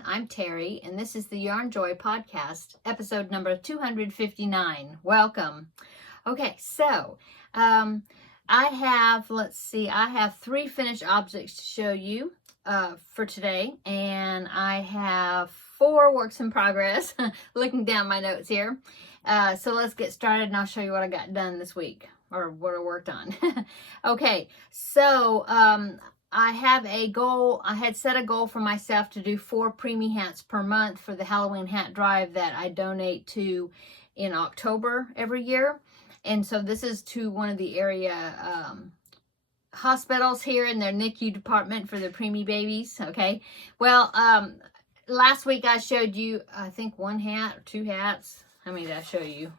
everyone. I'm Terry, and this is the Yarnjoy podcast, episode number 259. Welcome. Okay, so I have 3 finished objects to show you for today, and I have 4 works in progress. Looking down my notes here. So let's get started, and I'll show you what I got done this week, or what I worked on. Okay, so I have a goal. I had set a goal for myself to do 4 Preemie hats per month for the Halloween hat drive that I donate to in October every year. And so this is to one of the area hospitals here in their NICU department for the Preemie babies. Okay. Well, last week I showed you, I think 1 hat or 2 hats. How many did I show you?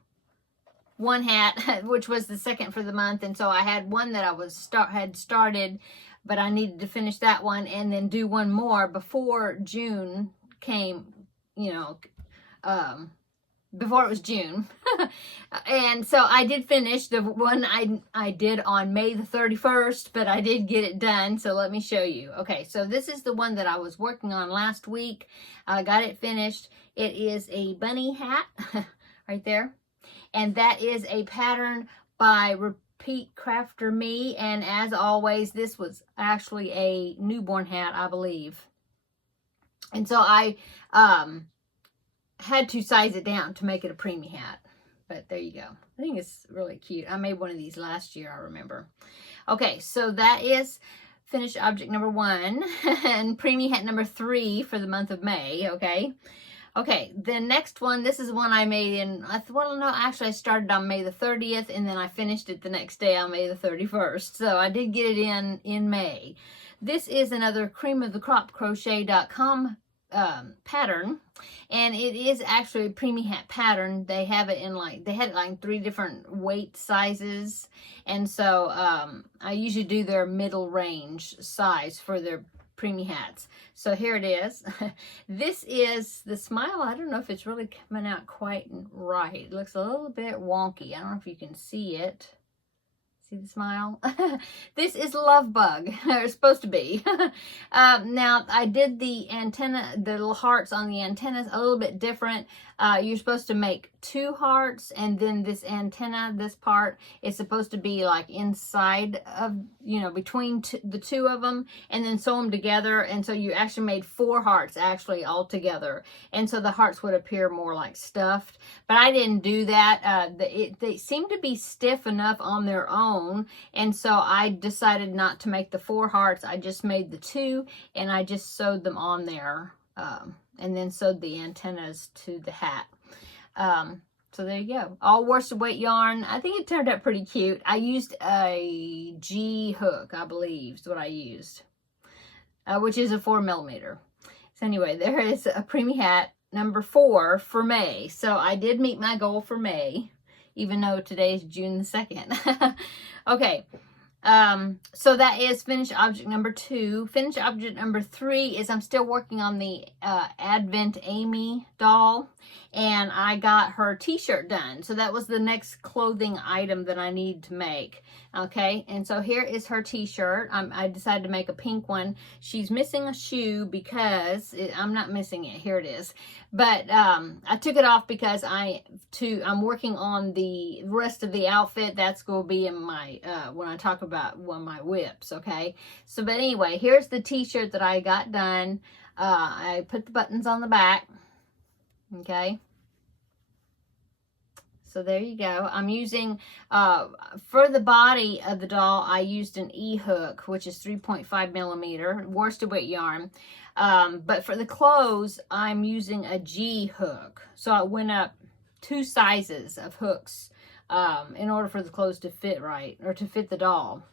1 hat, which was the second for the month. And so I had one that I had started, but I needed to finish that one and then do one more before June came, before it was June. And so I did finish the one I did on May the 31st, but I did get it done. So let me show you. Okay, so this is the one that I was working on last week. I got it finished. It is a bunny hat right there. And that is a pattern by Repeat Crafter Me, and as always, this was actually a newborn hat, I believe. And so I had to size it down to make it a Preemie hat. But there you go. I think it's really cute. I made one of these last year, I remember. Okay, so that is finished object number 1 and Preemie hat number 3 for the month of May. Okay, the next one, this is one I made in, I started on May the 30th, and then I finished it the next day on May the 31st. So I did get it in May. This is another creamofthecropcrochet.com pattern, and it is actually a Preemie hat pattern. They have it in they had it like 3 different weight sizes, and so I usually do their middle range size for their Preemie hats. So here it is. This is the smile. I don't know if it's really coming out quite right. It looks a little bit wonky. I don't know if you can see it. See the smile? This is Love Bug, or it's supposed to be. Now, I did the antenna, the little hearts on the antennas a little bit different. You're supposed to make 2 hearts, and then this antenna, this part, is supposed to be like inside of, between the 2 of them, and then sew them together. And so you actually made 4 hearts actually all together. And so the hearts would appear more like stuffed. But I didn't do that. They seem to be stiff enough on their own. And so I decided not to make the 4 hearts. I just made the 2, and I just sewed them on there. And then sewed the antennas to the hat. So there you go. All worsted weight yarn. I think it turned out pretty cute. I used a G hook, I believe is what I used, which is a 4mm. So anyway, there is a Preemie hat number 4 for May. So I did meet my goal for May, even though today is June the 2nd. Okay. So that is finished object number 2. Finished object number 3 is I'm still working on the Advent Amy doll, and I got her t-shirt done. So that was the next clothing item that I need to make. Okay, and so here is her t-shirt. I decided to make a pink one. She's missing a shoe because I'm not missing it. Here it is. But I took it off because I'm working on the rest of the outfit. That's going to be in my when I talk about one of my whips. Okay, so but anyway, here's the t-shirt that I got done. I put the buttons on the back. Okay. So there you go. I'm using, for the body of the doll, I used an E-hook, which is 3.5mm worsted weight yarn. But for the clothes, I'm using a G hook. So I went up 2 sizes of hooks in order for the clothes to fit right, or to fit the doll.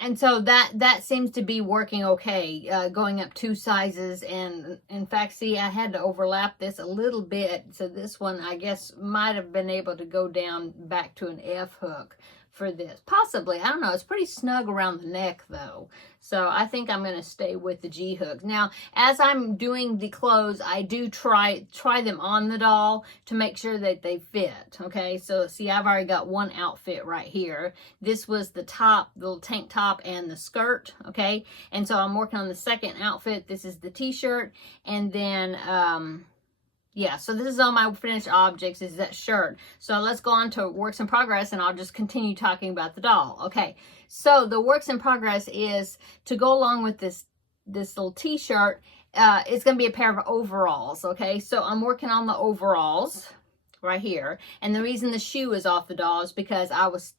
And so that seems to be working okay, going up 2 sizes. And in fact, see, I had to overlap this a little bit. So this one, I guess, might have been able to go down back to an F hook for this. Possibly, I don't know. It's pretty snug around the neck though. So I think I'm going to stay with the G-hooks. Now, as I'm doing the clothes, I do try them on the doll to make sure that they fit. Okay, so see, I've already got one outfit right here. This was the top, the little tank top and the skirt. Okay, and so I'm working on the second outfit. This is the t-shirt, and then yeah, so this is all my finished objects, is that shirt. So let's go on to works in progress, and I'll just continue talking about the doll. Okay, so the works in progress is to go along with this little t-shirt. It's going to be a pair of overalls. Okay, so I'm working on the overalls right here, and the reason the shoe is off the doll is because I was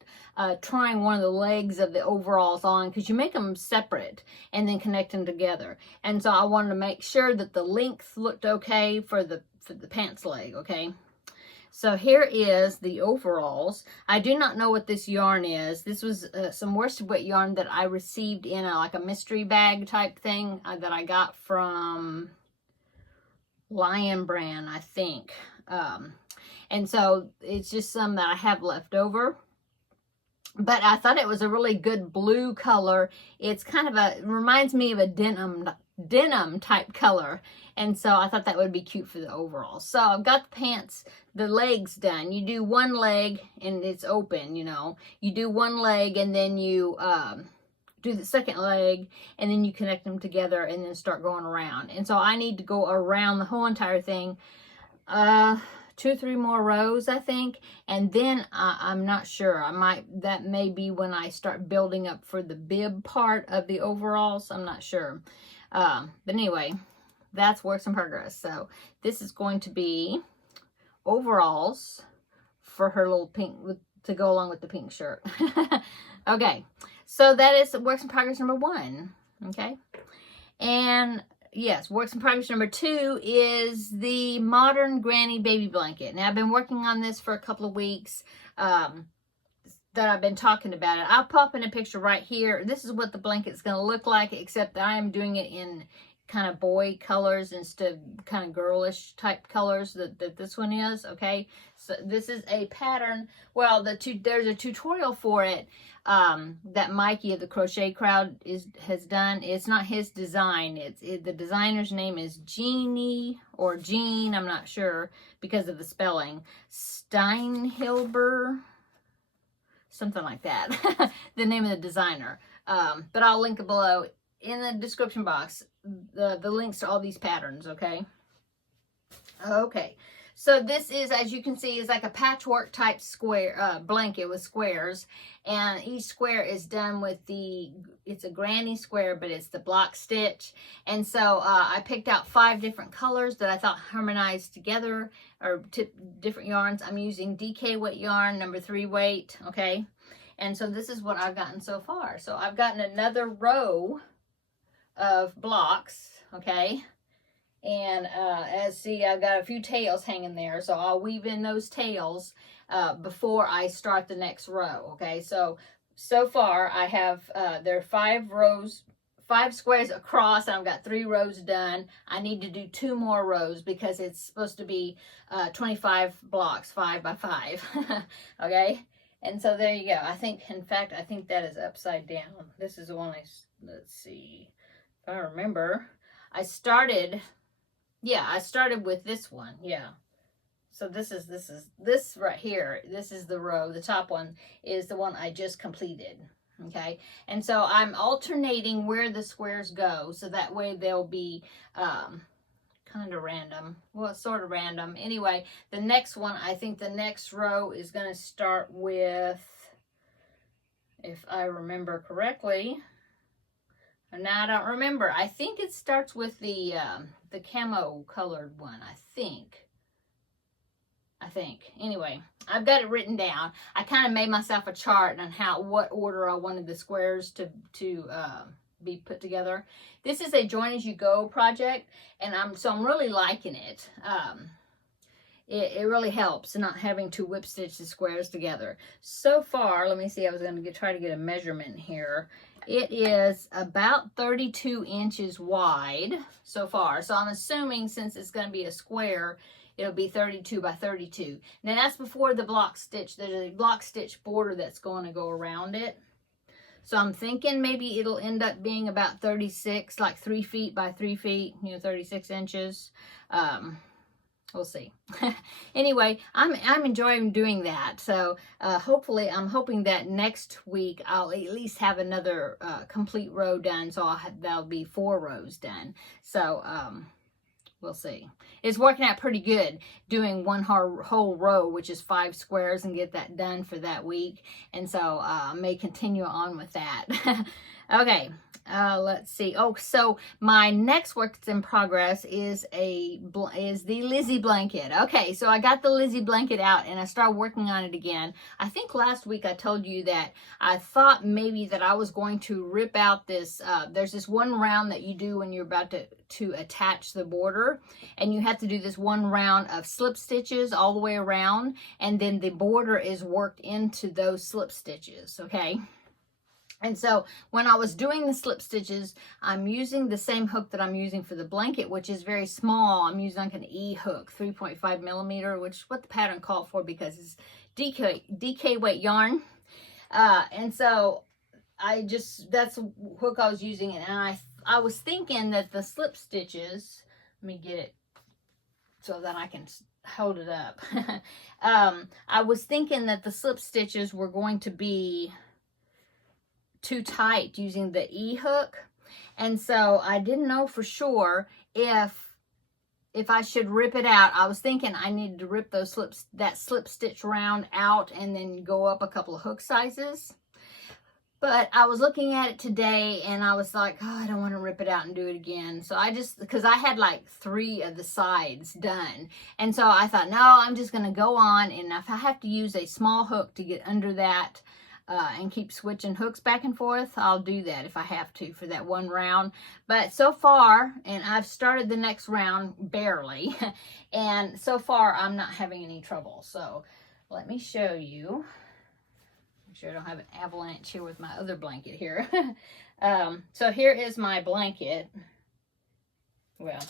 trying one of the legs of the overalls on, because you make them separate and then connect them together, and so I wanted to make sure that the length looked okay for the pants leg. Okay, so here is the overalls. I do not know what this yarn is. This was some worsted weight yarn that I received in like a mystery bag type thing that I got from Lion Brand, I think. And so it's just some that I have left over. But I thought it was a really good blue color. It's kind of it reminds me of a denim type color. And so I thought that would be cute for the overalls. So I've got the pants, the legs done. You do one leg and it's open, you know. You do one leg and then you do the second leg, and then you connect them together and then start going around. And so I need to go around the whole entire thing. 2 or 3 more rows, I think, and then I'm not sure. That may be when I start building up for the bib part of the overalls. I'm not sure. But anyway, that's works in progress. So this is going to be overalls for her little pink, to go along with the pink shirt. Okay, so that is works in progress number 1. Okay, and yes, works in progress number 2 is the modern granny baby blanket. Now, I've been working on this for a couple of weeks that I've been talking about it. I'll pop in a picture right here. This is what the blanket's going to look like, except that I am doing it in kind of boy colors instead of kind of girlish type colors that this one is. Okay, so this is a pattern. Well, there's a tutorial for it that Mikey of the Crochet Crowd has done. It's not his design. The designer's name is Jeannie or Jean, I'm not sure because of the spelling. Steinhilber, something like that. The name of the designer. But I'll link it below in the description box, the links to all these patterns. Okay. Okay. So this is, as you can see, is like a patchwork type square blanket with squares, and each square is done with it's a granny square, but it's the block stitch. And so I picked out 5 different colors that I thought harmonized together, or different yarns. I'm using DK weight yarn, number 3 weight. Okay. And so this is what I've gotten so far. So I've gotten another row of blocks. Okay. And see, I've got a few tails hanging there, so I'll weave in those tails before I start the next row. Okay, so far I have there are 5 rows, 5 squares across, and I've got 3 rows done. I need to do 2 more rows because it's supposed to be 25 blocks, 5 by 5. Okay, and so there you go. In fact, I think that is upside down. This is the one let's see if I remember. I started with this one. Yeah. So this right here. This is the row. The top one is the one I just completed. Okay. And so I'm alternating where the squares go, so that way they'll be kind of random. Well, sort of random. Anyway, the next one, I think the next row is going to start with, if I remember correctly. Now I don't remember. I think it starts with the camo colored one. I think. Anyway, I've got it written down. I kind of made myself a chart on what order I wanted the squares to be put together. This is a join as you go project, and I'm really liking it. It really helps not having to whip stitch the squares together. So far, let me see. I was going to try to get a measurement here. It is about 32 inches wide so far. So I'm assuming since it's going to be a square, it'll be 32 by 32. Now that's before the block stitch. There's a block stitch border that's going to go around it. So I'm thinking maybe it'll end up being about 36, like 3 feet by 3 feet, you know, 36 inches. We'll see. Anyway, I'm enjoying doing that. So hopefully, I'm hoping that next week I'll at least have another complete row done. So that'll be 4 rows done. So we'll see. It's working out pretty good doing one whole row, which is 5 squares, and get that done for that week. And so I may continue on with that. Okay. Let's see. Oh, so my next work in progress is the Lizzy blanket. Okay, so I got the Lizzy blanket out and I started working on it again. I think last week I told you that I thought maybe that I was going to rip out this, there's this one round that you do when you're about to attach the border, and you have to do this one round of slip stitches all the way around, and then the border is worked into those slip stitches, okay? And so when I was doing the slip stitches, I'm using the same hook that I'm using for the blanket, which is very small. I'm using like an E hook, 3.5 millimeter, which is what the pattern called for because it's DK weight yarn. And so that's the hook I was using. And I was thinking that the slip stitches, let me get it so that I can hold it up. I was thinking that the slip stitches were going to be too tight using the E hook, and so I didn't know for sure if I should rip it out. I was thinking I needed to rip that slip stitch round out and then go up a couple of hook sizes. But I was looking at it today and I was like, oh, I don't want to rip it out and do it again. So because I had like 3 of the sides done. And so I thought, no, I'm just going to go on, and if I have to use a small hook to get under that, and keep switching hooks back and forth, I'll do that if I have to for that one round. But so far, and I've started the next round barely, and so far I'm not having any trouble. So let me show you. Make sure I don't have an avalanche here with my other blanket here. So here is my blanket. Well,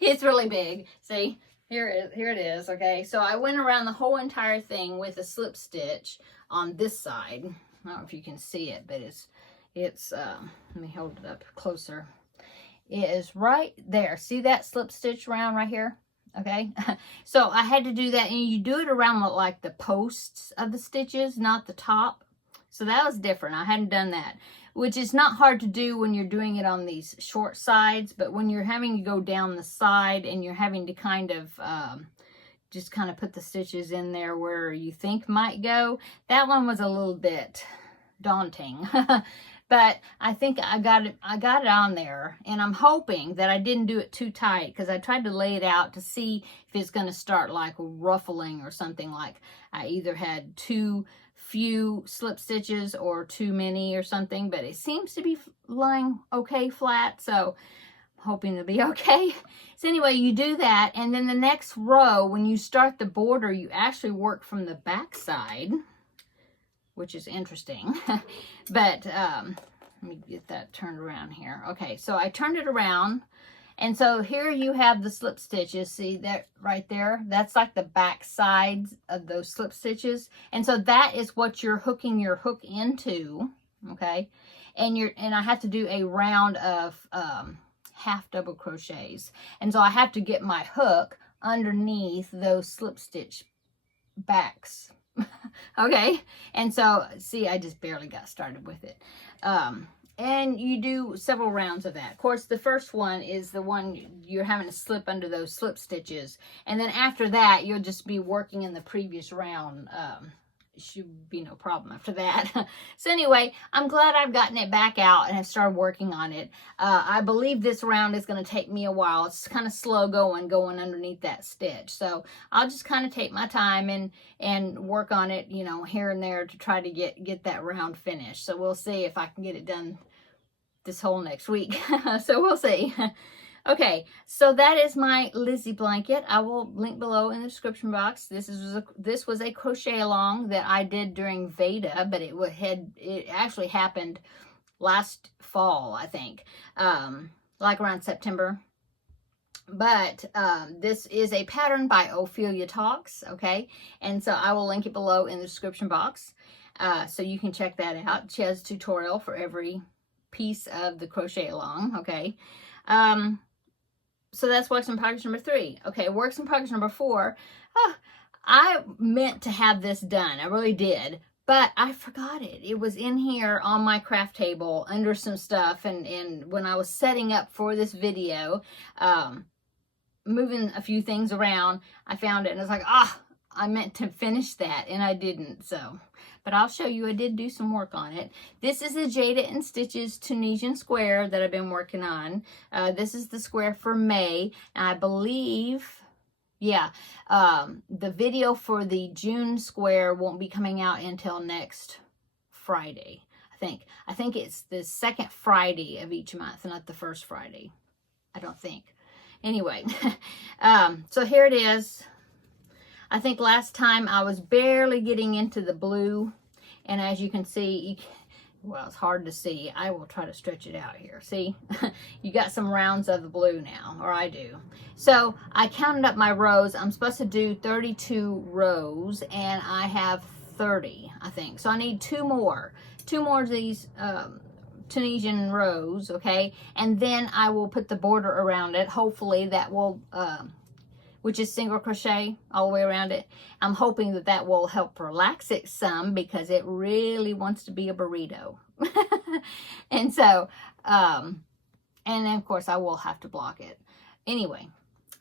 it's really big. See? Here it is, okay? So I went around the whole entire thing with a slip stitch on this side. I don't know if you can see it, but it's let me hold it up closer. It is right there. See that slip stitch round right here? Okay? So I had to do that, and you do it around like the posts of the stitches, not the top. So that was different. I hadn't done that, which is not hard to do when you're doing it on these short sides, but when you're having to go down the side and you're having to kind of just kind of put the stitches in there where you think might go, that one was a little bit daunting. But I think I got it on there, and I'm hoping that I didn't do it too tight, because I tried to lay it out to see if it's going to start like ruffling or something, like I either had too few slip stitches or too many or something, but it seems to be lying okay flat, so I'm hoping it'll be okay. So anyway, you do that, and then the next row, when you start the border, you actually work from the back side, which is interesting. But let me get that turned around here. Okay, so I turned it around, and so here you have the slip stitches. See that right there? That's like the back sides of those slip stitches. And so that is what you're hooking your hook into, okay? And I have to do a round of half double crochets. And so I have to get my hook underneath those slip stitch backs. Okay, and so see, I just barely got started with it. And you do several rounds of that. Of course, the first one is the one you're having to slip under those slip stitches, and then after that you'll just be working in the previous round. Should be no problem after that. So anyway, I'm glad I've gotten it back out and have started working on it. I believe this round is going to take me a while. It's kind of slow going underneath that stitch. So I'll just kind of take my time and work on it, you know, here and there to try to get that round finished. So we'll see if I can get it done this whole next week. So we'll see. Okay, so that is my Lizzy blanket. I will link below in the description box. This was a crochet along that I did during Veda, but it actually happened last fall, I think, like around September. But this is a pattern by Ophelia Talks, okay? And so I will link it below in the description box, so you can check that out. She has a tutorial for every piece of the crochet along, okay? So that's works in progress number 3. Okay, works in progress number 4. I meant to have this done. I really did. But I forgot it. It was in here on my craft table under some stuff. And when I was setting up for this video, moving a few things around, I found it. And I was like, I meant to finish that. And I didn't. So, but I'll show you. I did do some work on it. This is the Jada and Stitches Tunisian square that I've been working on. This is the square for May. And I believe... yeah, the video for the June square won't be coming out until next Friday, I think. I think it's the second Friday of each month, not the first Friday. I don't think. Anyway, so here it is. I think last time I was barely getting into the blue, and as you can see, well, it's hard to see. I will try to stretch it out here. See, you got some rounds of the blue now, or I do. So I counted up my rows. I'm supposed to do 32 rows, and I have 30, I think. So I need 2 more of these Tunisian rows, okay? And then I will put the border around it. Hopefully that will... which is single crochet all the way around it. I'm hoping that that will help relax it some, because it really wants to be a burrito. And so, and then of course I will have to block it. Anyway,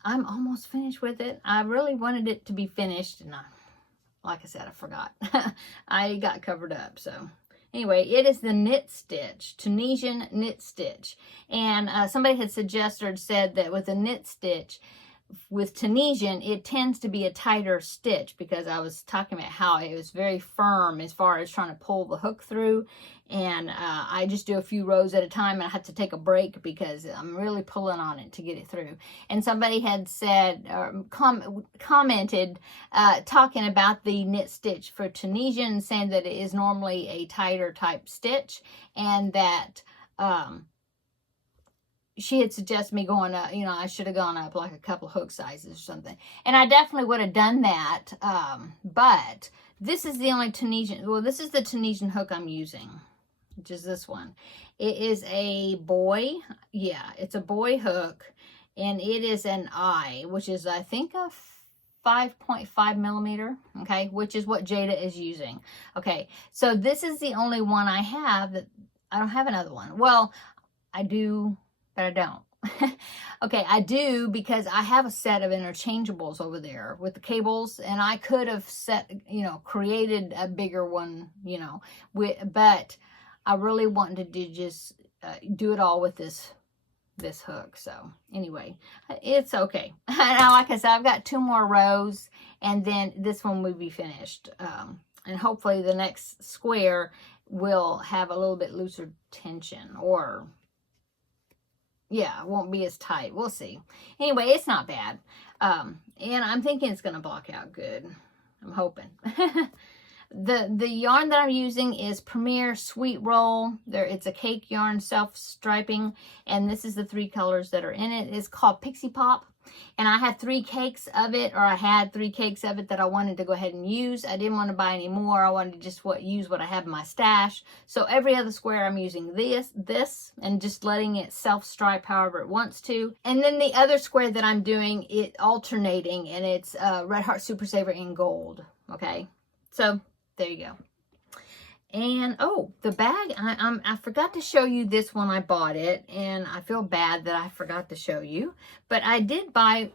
I'm almost finished with it. I really wanted it to be finished, and like I said, I forgot. I got covered up, so. Anyway, it is the knit stitch, Tunisian knit stitch. And somebody had said that with a knit stitch, with Tunisian, it tends to be a tighter stitch, because I was talking about how it was very firm as far as trying to pull the hook through. And I just do a few rows at a time, and I have to take a break because I'm really pulling on it to get it through. And somebody had said, commented, talking about the knit stitch for Tunisian, saying that it is normally a tighter type stitch, and that she had suggested me going up, I should have gone up like a couple of hook sizes or something. And I definitely would have done that. But this is the only Tunisian, well, this is the Tunisian hook I'm using, which is this one. It is a boy. Yeah, it's a boy hook. And it is an eye, which is, I think, a 5.5 millimeter. Okay, which is what Jada is using. Okay, so this is the only one I have. That I don't have another one. Well, I do... but I don't. Okay, I do, because I have a set of interchangeables over there with the cables, and I could have created a bigger one, but I really wanted to just do it all with this hook. So anyway, it's okay. Now, like I said, I've got 2 more rows, and then this one will be finished. And hopefully the next square will have a little bit looser tension, or... yeah, it won't be as tight. We'll see. Anyway, it's not bad. And I'm thinking it's going to block out good. I'm hoping. The yarn that I'm using is Preemie Sweet Roll. It's a cake yarn, self-striping. And this is the 3 colors that are in it. It's called Pixie Pop. And I had 3 cakes of it, or I had 3 cakes of it that I wanted to go ahead and use. I didn't want to buy any more. I wanted to just use what I have in my stash. So every other square I'm using this, and just letting it self-stripe however it wants to. And then the other square that I'm doing, it alternating, and it's Red Heart Super Saver in gold. Okay, so there you go. And oh, the bag, I forgot to show you this when I bought it, and I feel bad that I forgot to show you, but I did buy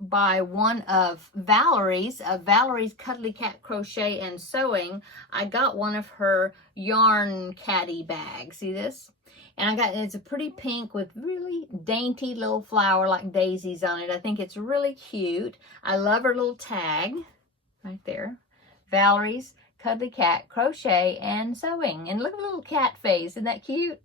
one of Valerie's Cuddly Cat Crochet and Sewing. I got one of her yarn caddy bags. See this? And it's a pretty pink with really dainty little flower like daisies on it. I think it's really cute. I love her little tag right there. Valerie's Cuddly Cat Crochet and Sewing. And look at the little cat face. Isn't that cute?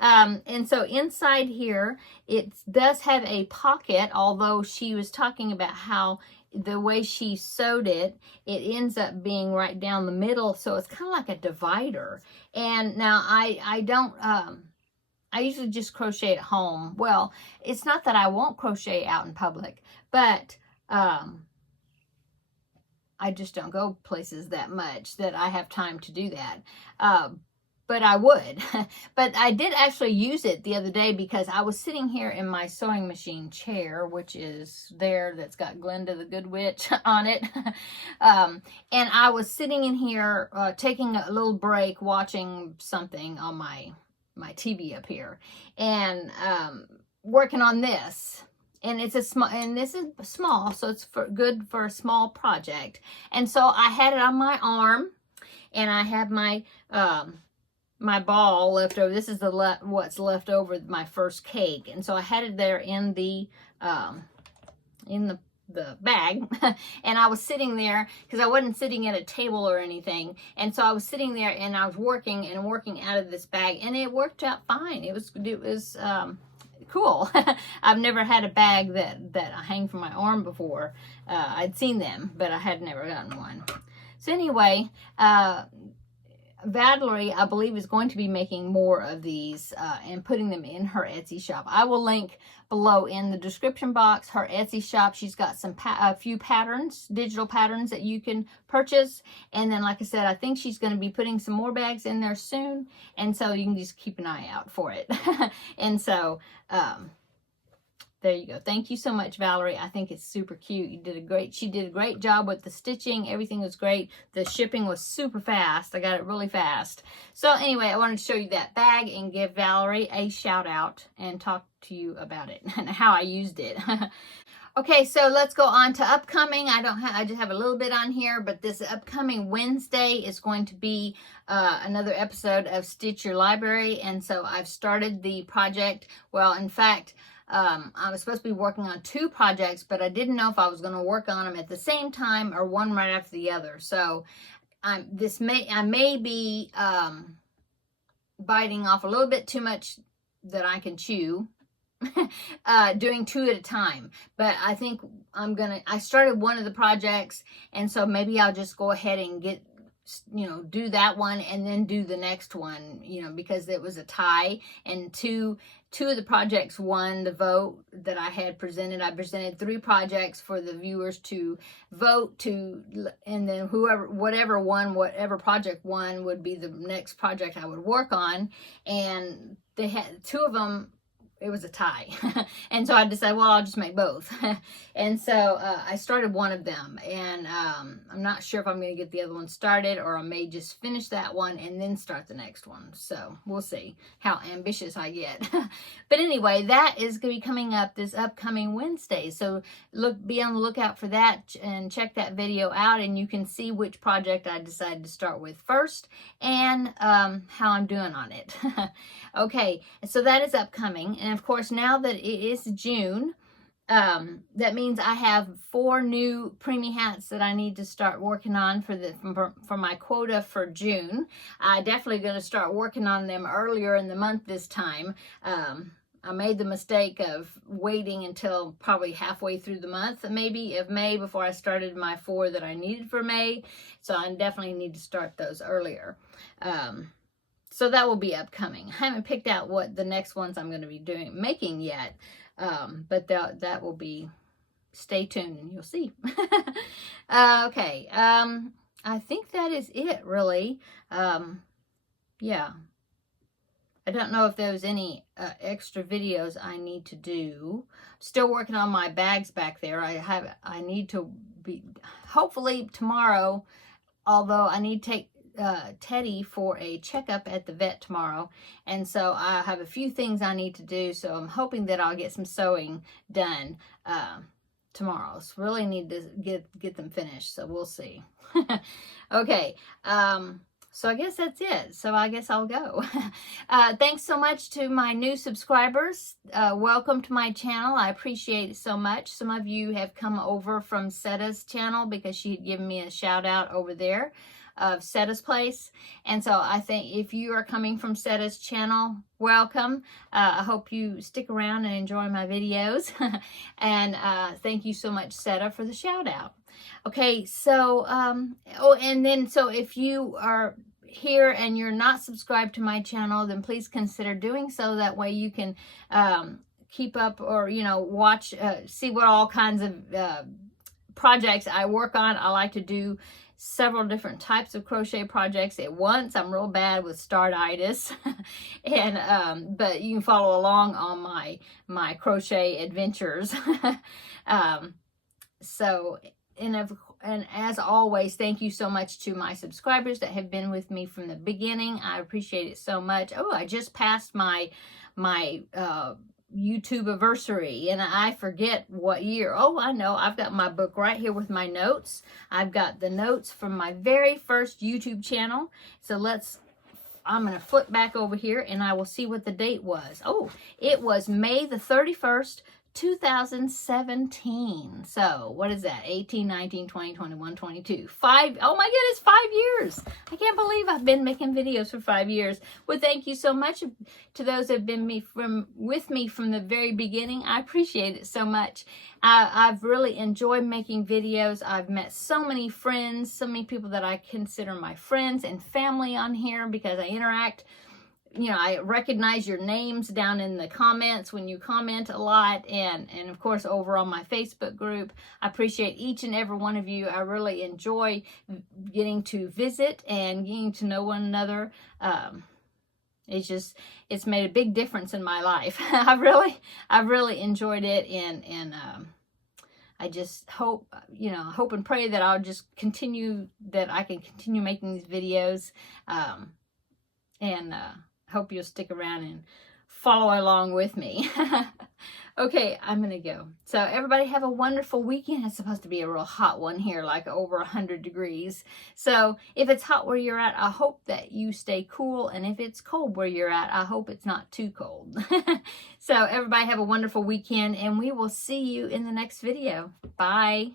And so inside here, it does have a pocket, although she was talking about how the way she sewed it, it ends up being right down the middle. So it's kind of like a divider. And now I I usually just crochet at home. Well, it's not that I won't crochet out in public, but I just don't go places that much that I have time to do that. But I would. But I did actually use it the other day because I was sitting here in my sewing machine chair, which is there, that's got Glenda the Good Witch on it. And I was sitting in here taking a little break, watching something on my TV up here, and working on this. And it's a small, and this is small, so it's good for a small project. And so I had it on my arm, and I have my my ball left over. This is the what's left over my first cake, and so I had it there in the bag. And I was sitting there because I wasn't sitting at a table or anything, and so I was sitting there and I was working out of this bag, and it worked out fine. It was cool. I've never had a bag that I hang from my arm before. I'd seen them, but I had never gotten one. So anyway, Valerie, I believe, is going to be making more of these and putting them in her Etsy shop. I will link below in the description box her Etsy shop. She's got a few patterns, digital patterns that you can purchase. And then, like I said, I think she's going to be putting some more bags in there soon. And so you can just keep an eye out for it. And so, there you go. Thank you so much, Valerie. I think it's super cute. She did a great job with the stitching. Everything was great. The shipping was super fast. I got it really fast. So anyway, I wanted to show you that bag and give Valerie a shout out and talk to you about it and how I used it. Okay, so let's go on to upcoming. I just have a little bit on here, but this upcoming Wednesday is going to be another episode of Stitch Your Library. And so I've started the project. Well, in fact, I was supposed to be working on 2 projects, but I didn't know if I was going to work on them at the same time or one right after the other. So I may be biting off a little bit too much that I can chew, doing 2 at a time. But I think I started one of the projects, and so maybe I'll just go ahead and do that one and then do the next one, because it was a tie, and two of the projects won the vote that I had presented. I presented 3 projects for the viewers to vote to, and then whatever project won would be the next project I would work on. And they had 2 of them. It was a tie. And so I decided, well, I'll just make both. And so I started one of them, and I'm not sure if I'm going to get the other one started, or I may just finish that one and then start the next one. So we'll see how ambitious I get. But anyway, that is going to be coming up this upcoming Wednesday. So be on the lookout for that and check that video out, and you can see which project I decided to start with first and how I'm doing on it. Okay, so that is upcoming. And of course, now that it is June, that means I have 4 new Preemie hats that I need to start working on for my quota for June. I definitely going to start working on them earlier in the month this time. I made the mistake of waiting until probably halfway through the month, maybe, of May, before I started my 4 that I needed for May. So I definitely need to start those earlier. So that will be upcoming. I haven't picked out what the next ones I'm going to be making yet. But that will be, stay tuned and you'll see. Okay. I think that is it, really. Yeah. I don't know if there's any extra videos I need to do. Still working on my bags back there. I need to be, hopefully tomorrow, although I need to take Teddy for a checkup at the vet tomorrow, and so I have a few things I need to do, so I'm hoping that I'll get some sewing done tomorrow. So really need to get them finished, so we'll see. Okay, so I guess that's it. So I guess I'll go. Thanks so much to my new subscribers. Welcome to my channel. I appreciate it so much. Some of you have come over from Setta's channel because she had given me a shout out over there of Setta's Place. And so I think if you are coming from Setta's channel, welcome. I hope you stick around and enjoy my videos. And thank you so much, Setta, for the shout out. Okay, so, and then, so if you are here and you're not subscribed to my channel, then please consider doing so. That way you can keep up, or, you know, watch, see what all kinds of projects I work on. I like to do several different types of crochet projects at once. I'm real bad with startitis. And but you can follow along on my crochet adventures. So, and as always, thank you so much to my subscribers that have been with me from the beginning. I appreciate it so much. Oh, I just passed my YouTube anniversary, and I forget what year. Oh, I know. I've got my book right here with my notes. I've got the notes from my very first YouTube channel. So I'm going to flip back over here and I will see what the date was. Oh, it was May the 31st, 2017. So what is that? 18, 19, 20, 21, 22. Oh my goodness, 5 years. I can't believe I've been making videos for 5 years. Well, thank you so much to those that have been with me from the very beginning. I appreciate it so much. I've really enjoyed making videos. I've met so many friends, so many people that I consider my friends and family on here, because I interact. You know, I recognize your names down in the comments when you comment a lot, and of course over on my Facebook group. I appreciate each and every one of you. I really enjoy getting to visit and getting to know one another. It's made a big difference in my life. I've really enjoyed it, and I just hope, you know, hope and pray that I can continue making these videos, and hope you'll stick around and follow along with me. Okay, I'm gonna go. So everybody have a wonderful weekend. It's supposed to be a real hot one here, like over 100 degrees. So if it's hot where you're at, I hope that you stay cool. And if it's cold where you're at, I hope it's not too cold. So everybody have a wonderful weekend, and we will see you in the next video. Bye.